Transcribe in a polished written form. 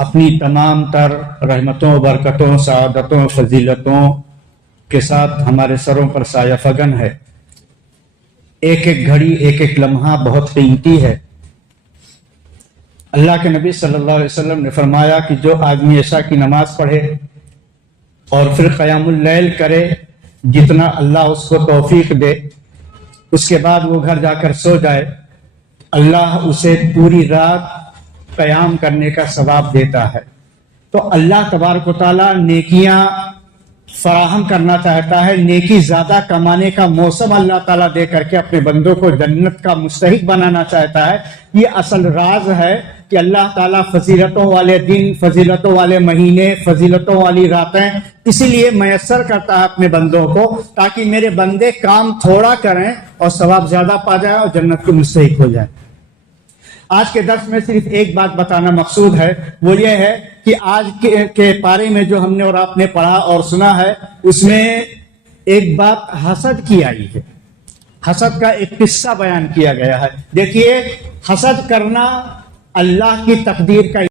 اپنی تمام تر رحمتوں، برکتوں، سعادتوں، فضیلتوں کے ساتھ ہمارے سروں پر سایہ فگن ہے۔ ایک ایک گھڑی، ایک ایک لمحہ بہت قیمتی ہے۔ اللہ کے نبی صلی اللہ علیہ وسلم نے فرمایا کہ جو آدمی عشاء کی نماز پڑھے اور پھر قیام اللیل کرے، جتنا اللہ اس کو توفیق دے، اس کے بعد وہ گھر جا کر سو جائے، اللہ اسے پوری رات قیام کرنے کا ثواب دیتا ہے۔ تو اللہ تبارک و تعالیٰ نیکیاں فراہم کرنا چاہتا ہے، نیکی زیادہ کمانے کا موسم اللہ تعالیٰ دے کر کے اپنے بندوں کو جنت کا مستحق بنانا چاہتا ہے۔ یہ اصل راز ہے کہ اللہ تعالیٰ فضیلتوں والے دن، فضیلتوں والے مہینے، فضیلتوں والی راتیں اسی لیے میسر کرتا ہے اپنے بندوں کو، تاکہ میرے بندے کام تھوڑا کریں اور ثواب زیادہ پا جائیں اور جنت کے مستحق ہو جائیں۔ آج کے درس میں صرف ایک بات بتانا مقصود ہے، وہ یہ ہے کہ آج کے پارے میں جو ہم نے اور آپ نے پڑھا اور سنا ہے، اس میں ایک بات حسد کی آئی ہے۔ حسد کا ایک قصہ بیان کیا گیا ہے۔ دیکھیے، حسد کرنا اللہ کی تقدیر کا